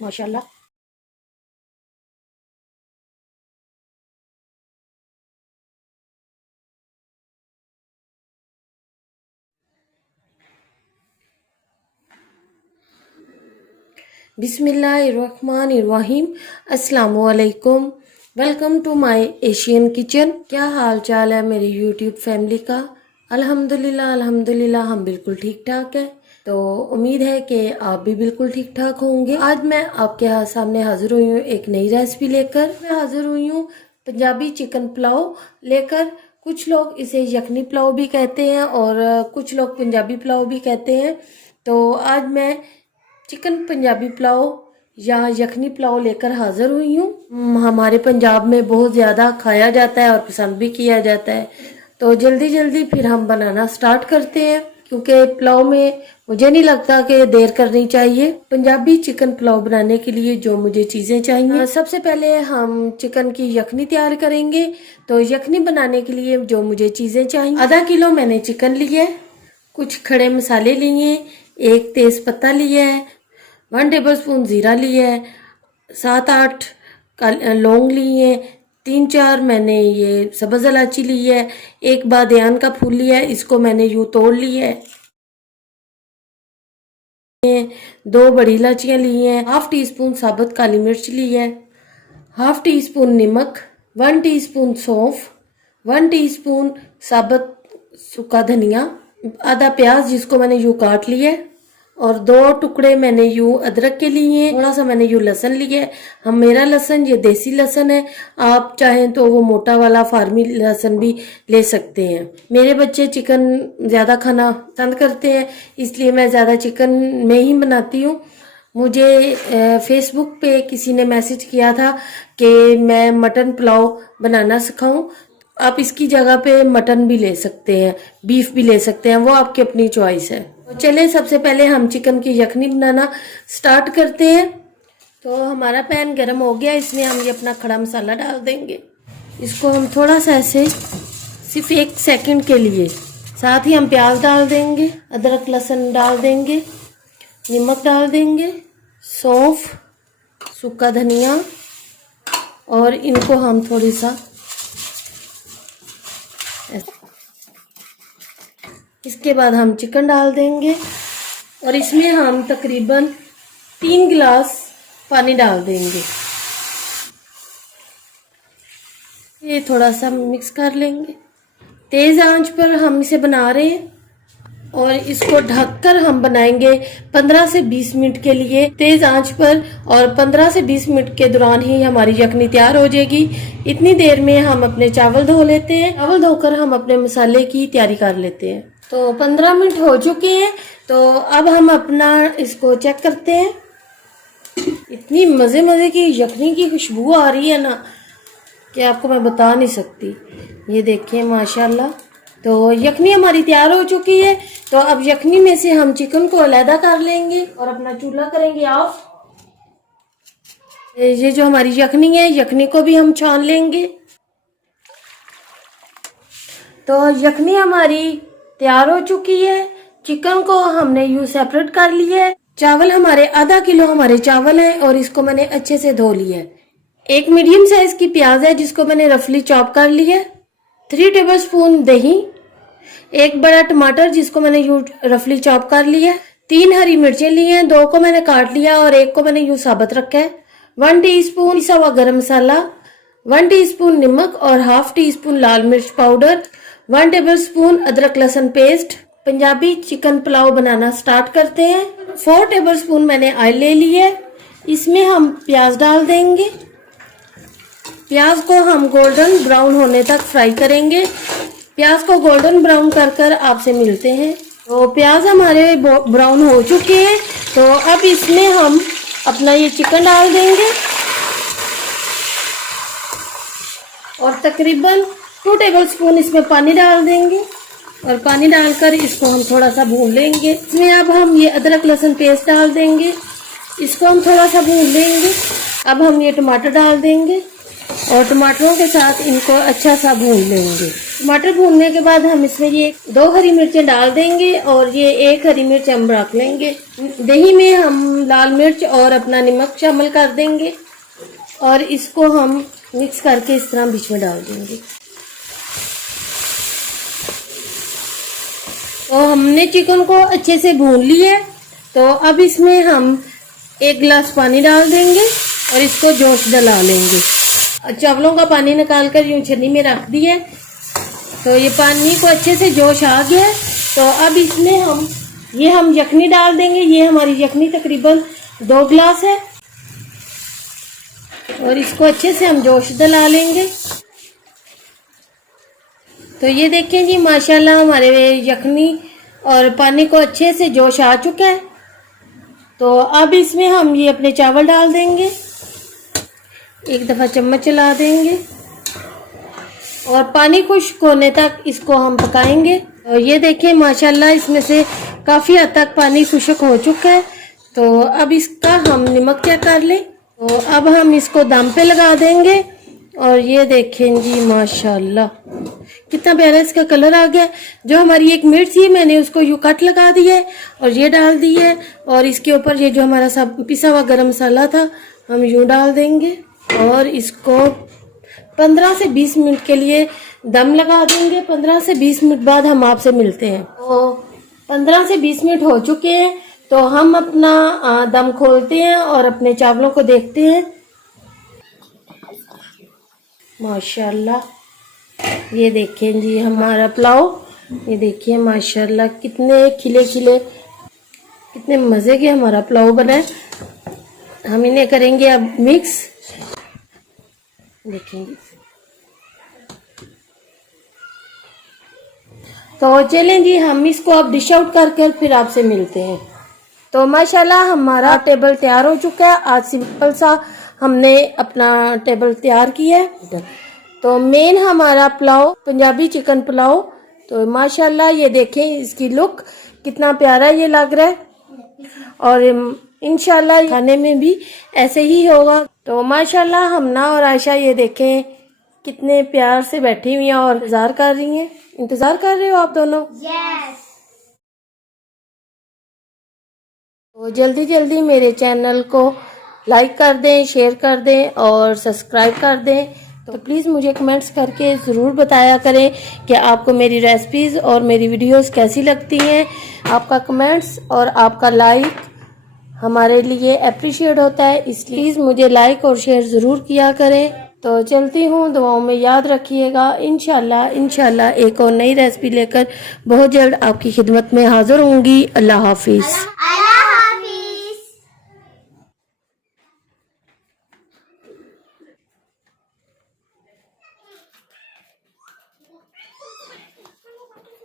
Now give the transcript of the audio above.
माशाल्लाह। बिस्मिल्लाहिर्रहमानिर्रहीम। अस्सलामुअलैकुम। Welcome to my Asian kitchen. क्या हाल चाल है मेरी यूट्यूब फैमिली का? अल्हम्दुलिल्लाह अल्हम्दुलिल्लाह हम बिल्कुल ठीक ठाक है। तो उम्मीद है कि आप भी बिल्कुल ठीक ठाक होंगे। आज मैं आपके सामने हाजिर हुई हूँ एक नई रेसिपी लेकर। मैं हाजिर हुई हूँ पंजाबी चिकन पुलाव लेकर। कुछ लोग इसे यखनी पुलाव भी कहते हैं और कुछ लोग पंजाबी पुलाव भी कहते हैं। तो आज मैं चिकन पंजाबी पुलाव या यखनी पुलाव लेकर हाजिर हुई हूँ। हमारे पंजाब में बहुत ज़्यादा खाया जाता है और पसंद भी किया जाता है। तो जल्दी जल्दी फिर हम बनाना स्टार्ट करते हैं, क्योंकि पुलाव में मुझे नहीं लगता कि देर करनी चाहिए। पंजाबी चिकन पुलाव बनाने के लिए जो मुझे चीज़ें चाहिए, सबसे पहले हम चिकन की यखनी तैयार करेंगे। तो यखनी बनाने के लिए जो मुझे चीज़ें चाहिए, आधा किलो मैंने चिकन लिया है, कुछ खड़े मसाले लिए, एक तेज पत्ता लिया है, 1 टेबलस्पून जीरा लिया है, 7-8 लौंग लिए, 3-4 मैंने ये सब्ज इलायची ली है, एक बादियान का फूल लिया है, इसको मैंने यूं तोड़ लिया है, 2 बड़ी इलायचियाँ ली हैं, हाफ टी स्पून साबुत काली मिर्च ली है, हाफ टी स्पून नमक, 1 टीस्पून सौंफ, 1 टीस्पून साबुत सूखा धनिया, आधा प्याज जिसको मैंने यूं काट लिया है, और 2 टुकड़े मैंने यूं अदरक के लिए, थोड़ा सा मैंने यूं लहसुन लिया है। हम मेरा लहसुन ये देसी लहसुन है, आप चाहें तो वो मोटा वाला फार्मी लहसुन भी ले सकते हैं। मेरे बच्चे चिकन ज़्यादा खाना पसंद करते हैं, इसलिए मैं ज़्यादा चिकन में ही बनाती हूँ। मुझे फेसबुक पे किसी ने मैसेज किया था कि मैं मटन पुलाव बनाना सिखाऊं। आप इसकी जगह पे मटन भी ले सकते हैं, बीफ भी ले सकते हैं, वो आपकी अपनी चॉइस है। तो चलिए सबसे पहले हम चिकन की यखनी बनाना स्टार्ट करते हैं। तो हमारा पैन गरम हो गया, इसमें हम ये अपना खड़ा मसाला डाल देंगे। इसको हम थोड़ा सा ऐसे सिर्फ 1 सेकंड के लिए, साथ ही हम प्याज डाल देंगे, अदरक लहसुन डाल देंगे, नमक डाल देंगे, सौंफ, सूखा धनिया, और इनको हम थोड़ी सा इसके बाद हम चिकन डाल देंगे और इसमें हम तकरीबन 3 गिलास पानी डाल देंगे। ये थोड़ा सा मिक्स कर लेंगे। तेज आंच पर हम इसे बना रहे हैं और इसको ढककर हम बनाएंगे 15 से 20 मिनट के लिए तेज आंच पर, और 15 से 20 मिनट के दौरान ही हमारी यखनी तैयार हो जाएगी। इतनी देर में हम अपने चावल धो लेते हैं। चावल धोकर हम अपने मसाले की तैयारी कर लेते हैं। तो 15 मिनट हो चुके हैं, तो अब हम अपना इसको चेक करते हैं। इतनी मज़े मज़े की यखनी की खुशबू आ रही है ना कि आपको मैं बता नहीं सकती। ये देखिए माशाल्लाह। तो यखनी हमारी तैयार हो चुकी है। तो अब यखनी में से हम चिकन को अलहदा कर लेंगे और अपना चूल्हा करेंगे ऑफ। ये जो हमारी यखनी है, यखनी को भी हम छान लेंगे। तो यखनी हमारी तैयार हो चुकी है। चिकन को हमने यूं सेपरेट कर लिया है। चावल हमारे आधा किलो हमारे चावल हैं और इसको मैंने अच्छे से धो लिया है। एक मीडियम साइज की प्याज है जिसको मैंने रफली चॉप कर लिया है। 3 टेबलस्पून दही, एक बड़ा टमाटर जिसको मैंने यूं रफली चॉप कर लिया है, 3 हरी मिर्चें ली हैं, 2 को मैंने काट लिया और एक को मैंने यूं साबुत रखा है, 1 टीस्पून पिसा हुआ गरम मसाला, 1 टीस्पून नमक और हाफ टी स्पून लाल मिर्च पाउडर, 1 टेबलस्पून अदरक लहसुन पेस्ट। पंजाबी चिकन पुलाव बनाना स्टार्ट करते हैं। 4 टेबलस्पून मैंने ऑयल ले लिया है। इसमें हम प्याज डाल देंगे। प्याज को हम गोल्डन ब्राउन होने तक फ्राई करेंगे। प्याज को गोल्डन ब्राउन कर कर आपसे मिलते हैं। तो प्याज हमारे ब्राउन हो चुके हैं। तो अब इसमें हम अपना ये चिकन डाल देंगे और तकरीबन 2 टेबलस्पून इसमें पानी डाल देंगे और पानी डालकर इसको हम थोड़ा सा भून लेंगे। इसमें अब हम ये अदरक लहसुन पेस्ट डाल देंगे, इसको हम थोड़ा सा भून लेंगे। अब हम ये टमाटर डाल देंगे और टमाटरों के साथ इनको अच्छा सा भून लेंगे। टमाटर भूनने के बाद हम इसमें ये 2 हरी मिर्चें डाल देंगे और ये 1 हरी मिर्च हम रख लेंगे। दही में हम लाल मिर्च और अपना नमक शामिल कर देंगे और इसको हम मिक्स करके इस तरह बीच में डाल देंगे। तो हमने चिकन को अच्छे से भून लिया है। तो अब इसमें हम 1 गिलास पानी डाल देंगे और इसको जोश दिला लेंगे। चावलों का पानी निकाल कर यूं छन्नी में रख दिया है। तो ये पानी को अच्छे से जोश आ गया है। तो अब इसमें हम यखनी डाल देंगे। ये हमारी यखनी तकरीबन 2 गिलास है और इसको अच्छे से हम जोश दिला लेंगे। तो ये देखें जी, माशाल्लाह हमारे यखनी और पानी को अच्छे से जोश आ चुका है। तो अब इसमें हम ये अपने चावल डाल देंगे, 1 दफ़ा चम्मच चला देंगे और पानी खुश्क होने तक इसको हम पकाएंगे। और ये देखें माशाल्लाह इसमें से काफ़ी हद तक पानी खुश्क हो चुका है। तो अब इसका हम नमक चेक कर लें। तो अब हम इसको दम पे लगा देंगे और ये देखें जी माशाल्लाह कितना प्यारा इसका कलर आ गया। जो हमारी एक मिर्च थी मैंने उसको यूं कट लगा दिया है और ये डाल दी है और इसके ऊपर ये जो हमारा सब पिसा हुआ गरम मसाला था हम यूं डाल देंगे और इसको 15 से 20 मिनट के लिए दम लगा देंगे। 15 से 20 मिनट बाद हम आपसे मिलते हैं। तो 15 से 20 मिनट हो चुके हैं। तो हम अपना दम खोलते हैं और अपने चावलों को देखते हैं। माशाल्लाह ये देखें जी हमारा पुलाव, ये देखिए माशाल्लाह कितने खिले खिले, कितने मज़े के हमारा पुलाव बना है। हम इन्हें करेंगे अब मिक्स, देखेंगे। तो चलें जी हम इसको अब डिश आउट करके फिर आपसे मिलते हैं। तो माशाल्लाह हमारा टेबल तैयार हो चुका है। आज सिंपल सा हमने अपना टेबल तैयार किया है। तो मेन हमारा पुलाव पंजाबी चिकन पुलाव। तो माशाल्लाह ये देखें इसकी लुक कितना प्यारा ये लग रहा है और इंशाल्लाह खाने में भी ऐसे ही होगा। तो माशाल्लाह हमना और आयशा ये देखें कितने प्यार से बैठी हुई हैं और इंतजार कर रही हैं। इंतजार कर रहे हो आप दोनों? यस। तो जल्दी जल्दी मेरे चैनल को लाइक कर दें, शेयर कर दें और सब्सक्राइब कर दें। तो प्लीज़ मुझे कमेंट्स करके ज़रूर बताया करें कि आपको मेरी रेसिपीज़ और मेरी वीडियोस कैसी लगती हैं। आपका कमेंट्स और आपका लाइक हमारे लिए अप्रिशिएट होता है, इसलिए प्लीज़ मुझे लाइक और शेयर ज़रूर किया करें। तो चलती हूँ, दुआओं में याद रखिएगा। इंशाल्लाह एक और नई रेसिपी लेकर बहुत जल्द आपकी खिदमत में हाज़िर होंगी। अल्लाह हाफिज़।